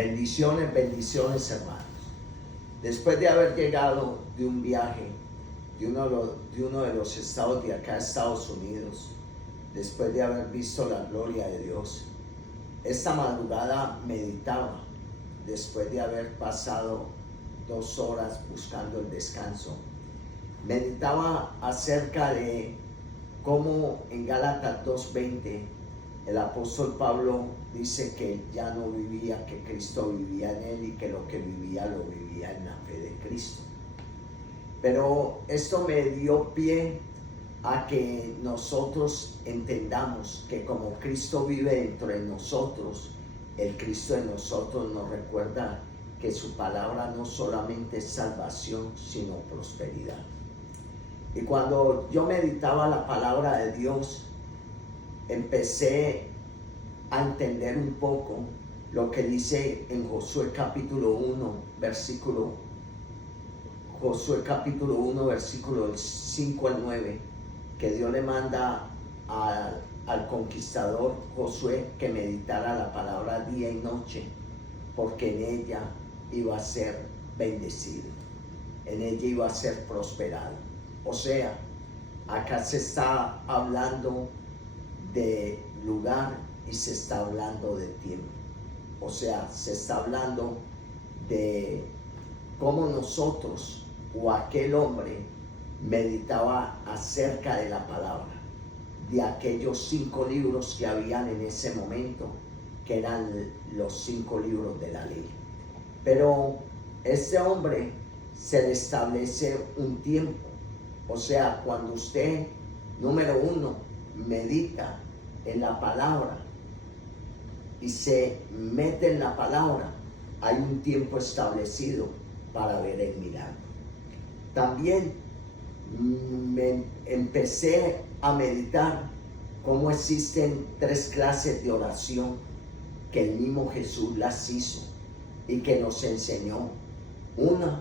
Bendiciones, bendiciones, hermanos. Después de haber llegado de un viaje de uno de los estados de acá, Estados Unidos, después de haber visto la gloria de Dios, esta madrugada meditaba, después de haber pasado 2 horas buscando el descanso, meditaba acerca de cómo en Gálatas 2:20 el apóstol Pablo dice que ya no vivía, que Cristo vivía en él y que lo que vivía lo vivía en la fe de Cristo. Pero esto me dio pie a que nosotros entendamos que como Cristo vive dentro de nosotros, el Cristo de nosotros nos recuerda que su palabra no solamente es salvación, sino prosperidad. Y cuando yo meditaba la palabra de Dios, empecé a entender un poco lo que dice en Josué capítulo 1, versículo 5 al 9, que Dios le manda al conquistador Josué que meditara la palabra día y noche, porque en ella iba a ser bendecido, en ella iba a ser prosperado. O sea, acá se está hablando de lugar y se está hablando de tiempo. O sea, se está hablando de cómo nosotros o aquel hombre meditaba acerca de la palabra, de aquellos 5 libros que habían en ese momento, que eran los 5 libros de la ley. Pero este hombre se le establece un tiempo. O sea, cuando usted, número 1, medita en la palabra y se mete en la palabra, hay un tiempo establecido para ver el milagro. También me empecé a meditar cómo existen 3 clases de oración que el mismo Jesús las hizo y que nos enseñó. Una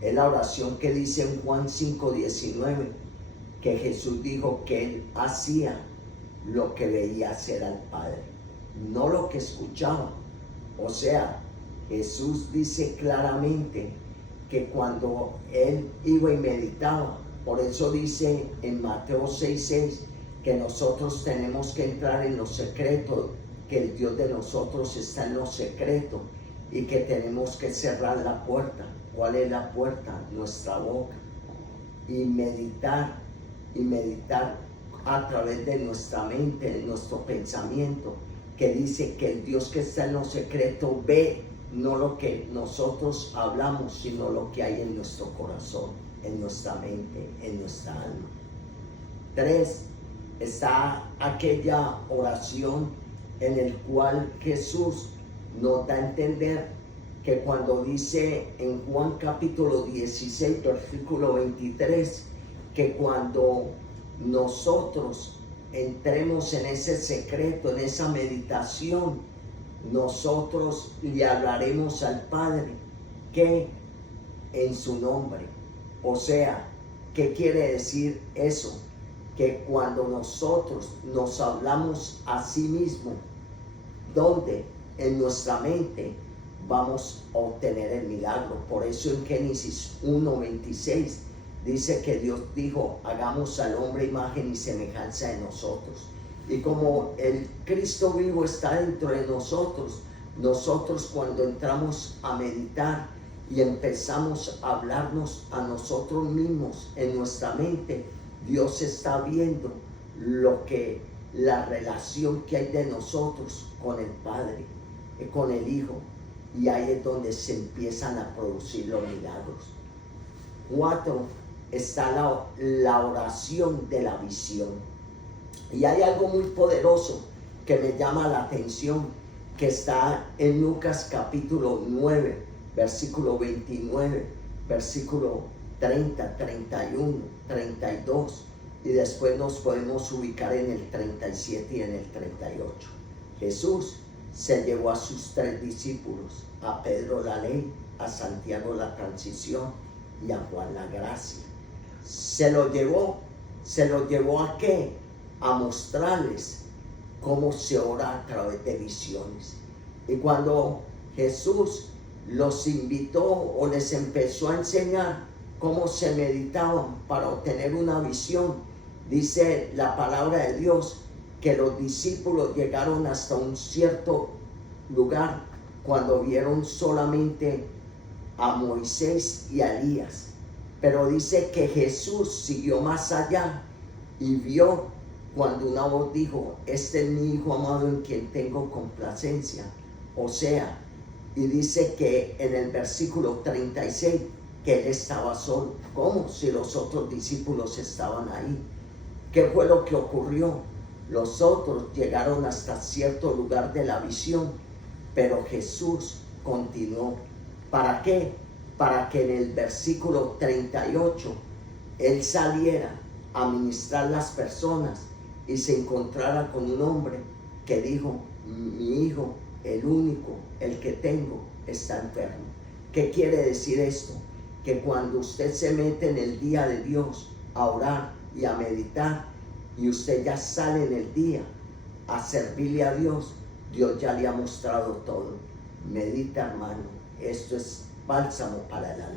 es la oración que dice en Juan 5:19, que Jesús dijo que él hacía lo que veía hacer al Padre, no lo que escuchaba. O sea, Jesús dice claramente que cuando él iba y meditaba, por eso dice en Mateo 6:6 que nosotros tenemos que entrar en lo secreto, que el Dios de nosotros está en lo secreto y que tenemos que cerrar la puerta. ¿Cuál es la puerta? Nuestra boca. Y meditar a través de nuestra mente, de nuestro pensamiento, que dice que el Dios que está en lo secreto ve no lo que nosotros hablamos, sino lo que hay en nuestro corazón, en nuestra mente, en nuestra alma. 3, está aquella oración en el cual Jesús nos da a entender que cuando dice en Juan capítulo 16, versículo 23, que cuando nosotros entremos en ese secreto, en esa meditación, nosotros le hablaremos al Padre que en su nombre. O sea, ¿qué quiere decir eso? Que cuando nosotros nos hablamos a sí mismos, donde en nuestra mente vamos a obtener el milagro. Por eso en Génesis 1:26 dice que Dios dijo: hagamos al hombre imagen y semejanza de nosotros. Y como el Cristo vivo está dentro de nosotros, nosotros cuando entramos a meditar y empezamos a hablarnos a nosotros mismos en nuestra mente, Dios está viendo la relación que hay de nosotros con el Padre, con el Hijo, y ahí es donde se empiezan a producir los milagros. 4, está la oración de la visión. Y hay algo muy poderoso que me llama la atención, que está en Lucas capítulo 9, versículo 29, versículo 30, 31, 32, y después nos podemos ubicar en el 37 y en el 38. Jesús se llevó a sus 3 discípulos, a Pedro la ley, a Santiago la transición y a Juan la gracia. ¿Se lo llevó a qué? A mostrarles cómo se ora a través de visiones. Y cuando Jesús los invitó o les empezó a enseñar cómo se meditaban para obtener una visión. Dice la palabra de Dios que los discípulos llegaron hasta un cierto lugar cuando vieron solamente a Moisés y a Elías. Pero dice que Jesús siguió más allá y vio cuando una voz dijo: este es mi Hijo amado en quien tengo complacencia. O sea, y dice que en el versículo 36 que él estaba solo. ¿Cómo? Si los otros discípulos estaban ahí. ¿Qué fue lo que ocurrió? Los otros llegaron hasta cierto lugar de la visión, pero Jesús continuó. ¿Para qué? Para que en el versículo 38 él saliera a ministrar las personas y se encontrara con un hombre que dijo: mi hijo, el único, el que tengo, está enfermo. ¿Qué quiere decir esto? Que cuando usted se mete en el día de Dios a orar y a meditar, y usted ya sale en el día a servirle a Dios, Dios ya le ha mostrado todo. Medita, hermano, esto es bálsamo para el alma.